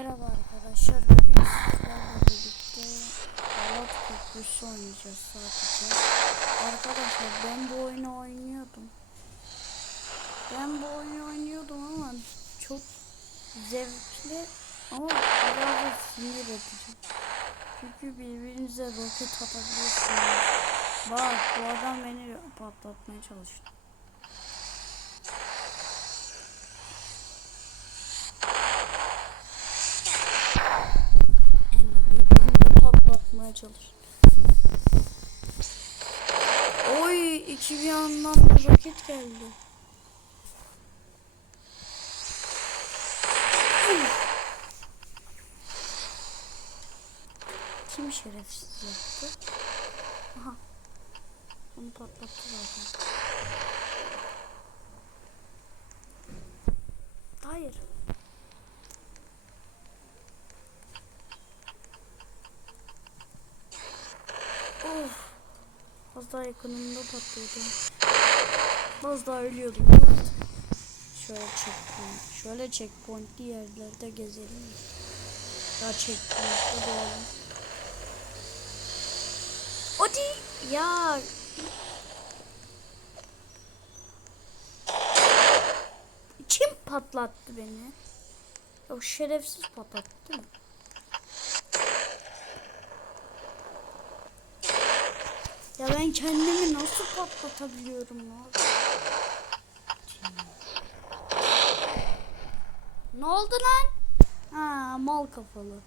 Merhaba arkadaşlar. Bugün sizlerle birlikte Halat Köprüsü oynayacağız sadece. Arkadaşlar ben bu oyunu oynuyordum. Ben bu oyunu oynuyordum ama çok zevkli ama biraz sinir edici. Çünkü birbirinize roket atabiliyorsunuz. Bak bu adam beni patlatmaya çalıştı. Enayi beni de çalış. Oy iki bir yandan da roket geldi. Kim şerefsiz yaptı? Aha. Onu patlattı zaten. Hayır. Az daha yakınımda patlıyordu. Az daha ölüyordum. Şöyle checkpoint. Şöyle checkpointli yerlerde gezelim. Ya checkpoint'te doğalım. Hadi. Ya. Kim patlattı beni? O şerefsiz patlattı değil mi? Ya ben kendimi nasıl patlatabiliyorum abi? Ne oldu lan? Ha mal kafalı.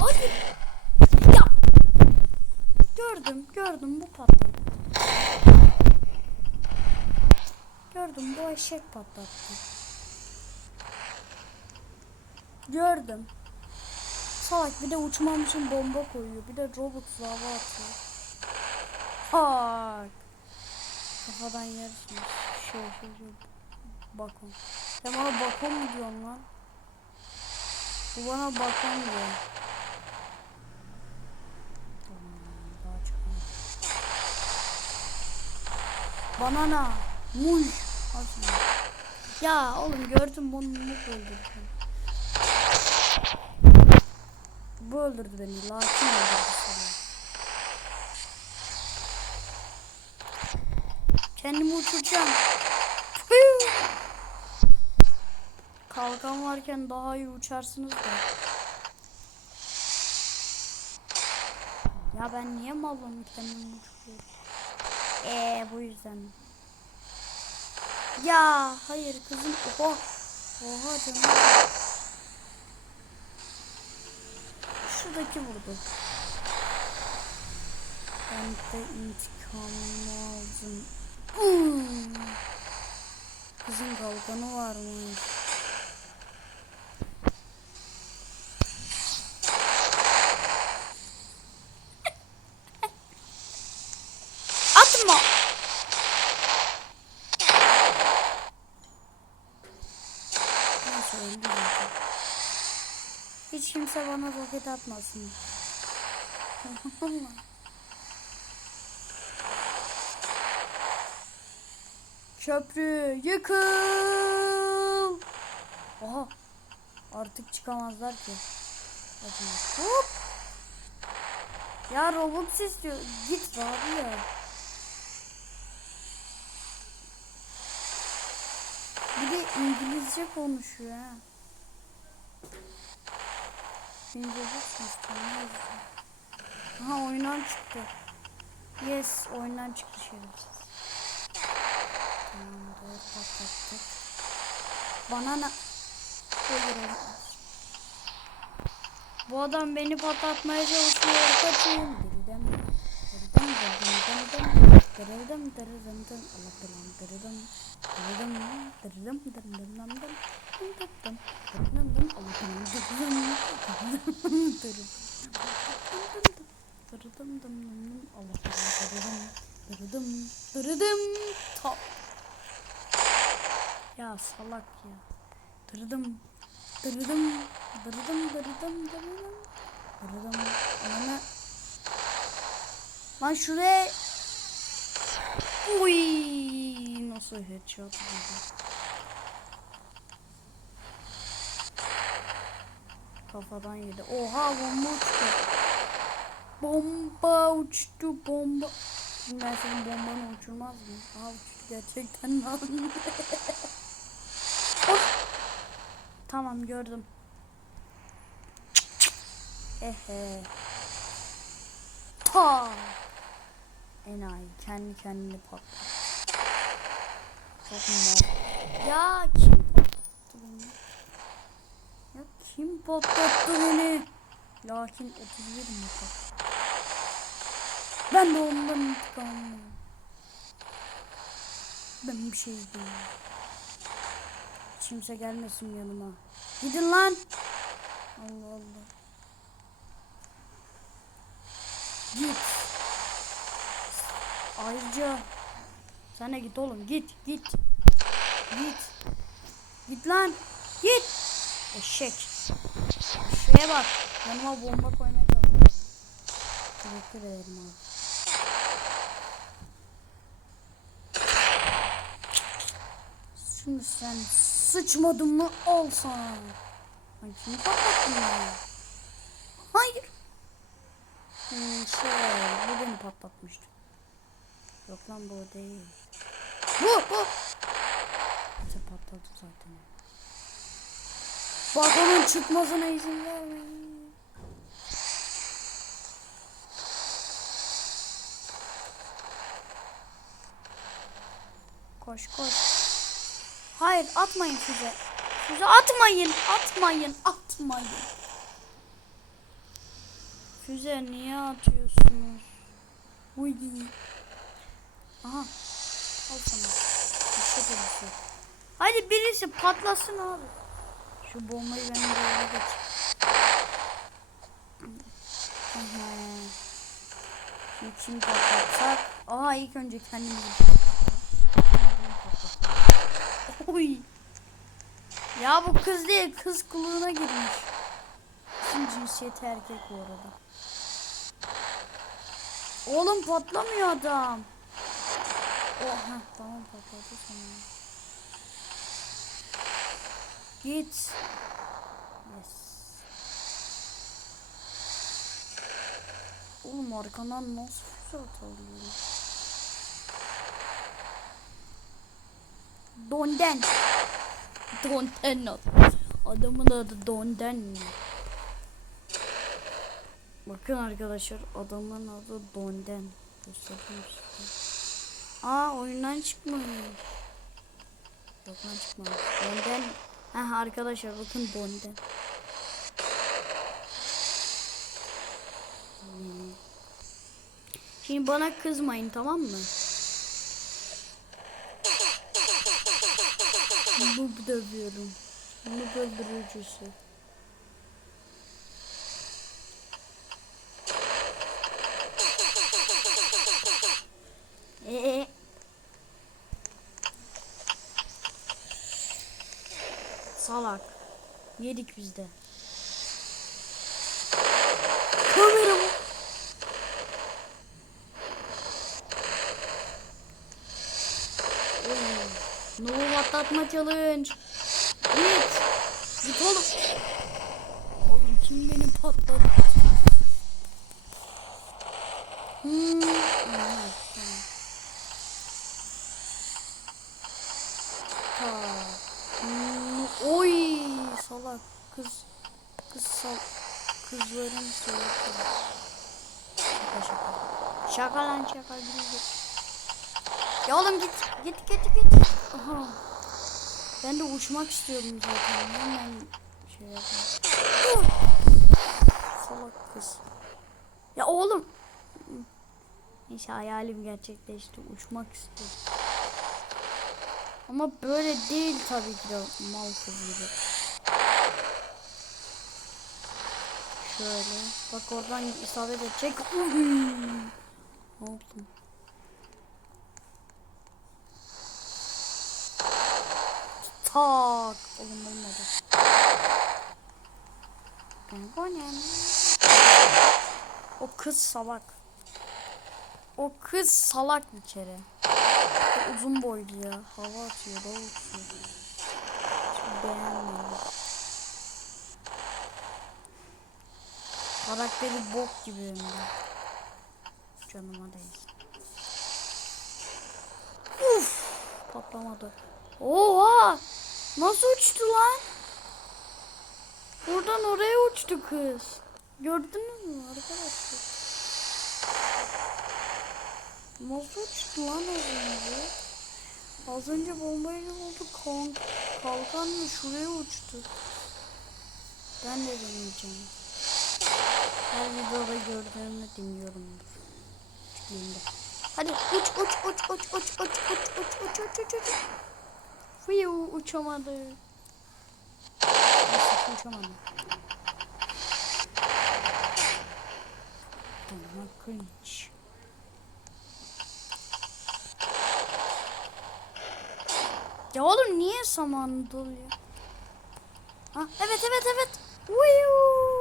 Hadi. Ya. Gördüm gördüm bu patladı. Gördüm bu eşek patlattı. Gördüm. Salak bir de uçmam için bomba koyuyor. Bir de robot lava atıyor. Bak. Kafadan yersin. Şey şey şey. Bakon. Sen bana bakon mu diyorsun lan? Bu bana bakon diyor. Banana. Muş. Ya oğlum gördüm bunu muk öldürdüm. Bu öldürdü beni. Lakin öldürdü sana. Kendimi uçuracağım. Kalkan varken daha iyi uçarsınız da. Ya ben niye malım kendimi uçuruyorum? Eee bu yüzden. Ya hayır kızım. Oha. Oha canım. Şuradaki vurdu. Ben de intikamımı aldım. Kızın kalkanı varmış. Atma. Neyse öldü zaten. Hiç kimse bana roket atmasın. Köprü yıkıl. Oha. Artık çıkamazlar ki. Bakın. Hop. Ya robot istiyor. Git abi ya. Bir de İngilizce konuşuyor ha. İngilizce konuşuyor. Aha oyundan çıktı. Yes oyundan çıktı şerefsiz. Tamamdır patlattık. Banana. Olur olmaz. Bu adam beni patlatmaya çalışıyor. Kaçın. Dırıdım. Dırıdım. Dırıdım. Dırıdım. Dırıdım. Dırıdım. Allah belanı. Dırıdım. Dırıdım. Dırıdım. Dırıdım. Dırıdım. Dırıdım. Dırıdım. Allah belanı. Dırıdım. Dırıdım. Dırıdım. Dırıdım. Allah belanı. Dırıdım. Dırıdım. Dırıdım. Top. Ya salak ya. Dırıdım. Dırıdım. Dırıdım. Dırıdım. Dırıdım. Dırıdım. Ananı. Lan şuraya. Uy nasıl headshot vurdu. Kafadan yedi. Oha bomba uçtu. Bomba uçtu bomba. Şimdi ben senin bombanı uçurmaz mıyım? Aha uçtu gerçekten lan. Tamam gördüm. Ehe. Ta. Enayi kendi kendini patladı. Çok mu? Ya kim patlattı beni? Kim patlattı beni? Lakin 31 mi? Ben de ondan intikam alıyorum. Ben bir şey değilim. Kimse gelmesin yanıma. Gidin lan. Allah Allah. Git. Ayrıca sen de git oğlum git git. Git. Git lan. Git. Eşek. Şuraya bak. Yanıma bomba koymaya çalışıyor. Teşekkür ederim abi. Şimdi sen sıçmadın mı al sana. Ay kimi patlattın ya? Hayır. Hmm, şey bu beni patlatmıştı. Yok lan bu değil. Bu bu. İşte patladı zaten. Bak onun çıkmasına izin vermeyin. Koş koş. Hayır atmayın füze. Füze atmayın. Atmayın. Atmayın. Füze niye atıyorsunuz? Uy. Aha. Al sana. Hadi birisi patlasın abi. Şu bombayı benim doğru geç. Şimdi kim patlatsak? Aa ilk önce kendimizi patlatalım. Oy. Ya bu kız değil kız kılığına girmiş. Kim cinsiyeti erkek bu arada. Oğlum patlamıyor adam. Oha tamam patladı sonra. Git. Yes. Oğlum arkandan nasıl füze atılıyor? Donden. Donden at. Adamın adı Donden mi? Bakın arkadaşlar adamın adı Donden. Göstereyim size. Aa oyundan çıkmıyor. Yok lan çıkmadı. Donden. Heh arkadaşlar bakın. Hmm. Şimdi bana kızmayın tamam mı? Bu dövüyorum. Bu öldürücüsü. Ee, salak. Yedik biz de. Kamera mı? Novu atlatma challenge. Git. Git oğlum. Oğlum kim beni patlattı? Hmm. aha, tamam. Ta. Hmm, oy salak kız kız sal kızların salak. Şaka şaka. Şaka lan şaka gülüyor. Ya oğlum git git git git. Aha. Ben de uçmak istiyordum zaten. Hemen şey yapayım. Salak kız. Ya oğlum. Neyse hayalim gerçekleşti. Uçmak istiyorum. Ama böyle değil tabii ki de mal kız gibi. Şöyle. Bak oradan isabet edecek. Ne oldu? Tak. Oğlum olmadı. O kız salak. O kız salak bir kere. O uzun boylu ya. Hava atıyor, hava atıyor. Beğenmedim. Karakteri bok gibi hem de. Canıma değil. Uf! Patlamadı. Oha! Nasıl uçtu lan? Buradan oraya uçtu kız. Gördünüz mü arkadaşlar? Nasıl uçtu lan az önce? Az önce bombayla oldu kan, kalkanla şuraya uçtu. Ben de deneyeceğim. Videoda gördüğümü dinliyorumdur. Dinle. Hadi uç uç uç uç uç uç uç uç uç uç uç uç. Fiyu uçamadı. Neyse uçamadı. Tamam cringe. Ya oğlum niye saman doluyor? Ha evet evet evet. Fiyu.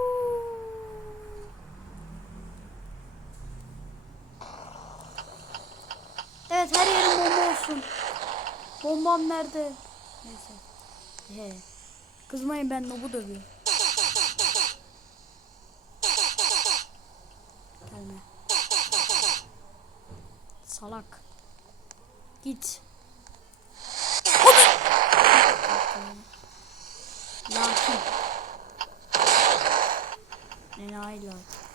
Evet her yerim bomba olsun. Bombam nerede? Neyse. He. Kızmayın ben nobu dövüyorum. Gelme. Salak. Git. Lakin. Enayi lakin.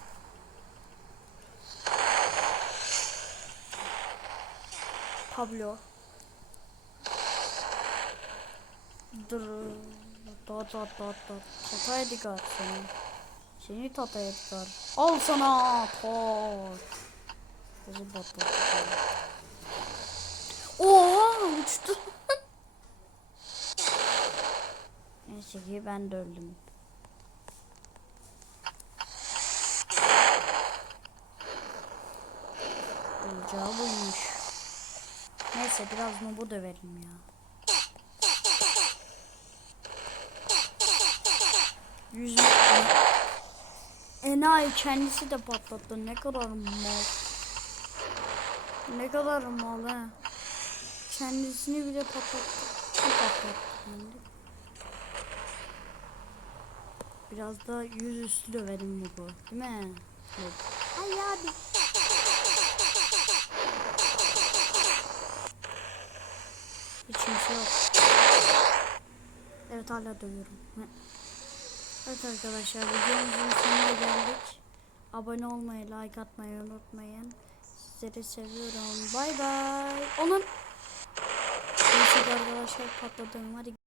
Pablo. Dur. Da da da da. Tata Edgar seni. Seni Tata Edgar. Al sana. Tor. Bizi patlattı. Oha uçtu. Neyse ki ben de öldüm. Olacağı buymuş. Neyse biraz nobu döverim ya. Yüz metre. Enayi kendisi de patlattı. Ne kadar mal. Ne kadar mal ha. Kendisini bile patlattı. Patlattı. Biraz da yüz üstü döverim bu. Değil mi? Yok. Ay abi. Hiç kimse yok. Evet hala dövüyorum. Evet arkadaşlar videomuzun sonuna geldik. Abone olmayı, like atmayı unutmayın. Sizleri seviyorum. Bay bay. Onun Neyse arkadaşlar patladım. Hadi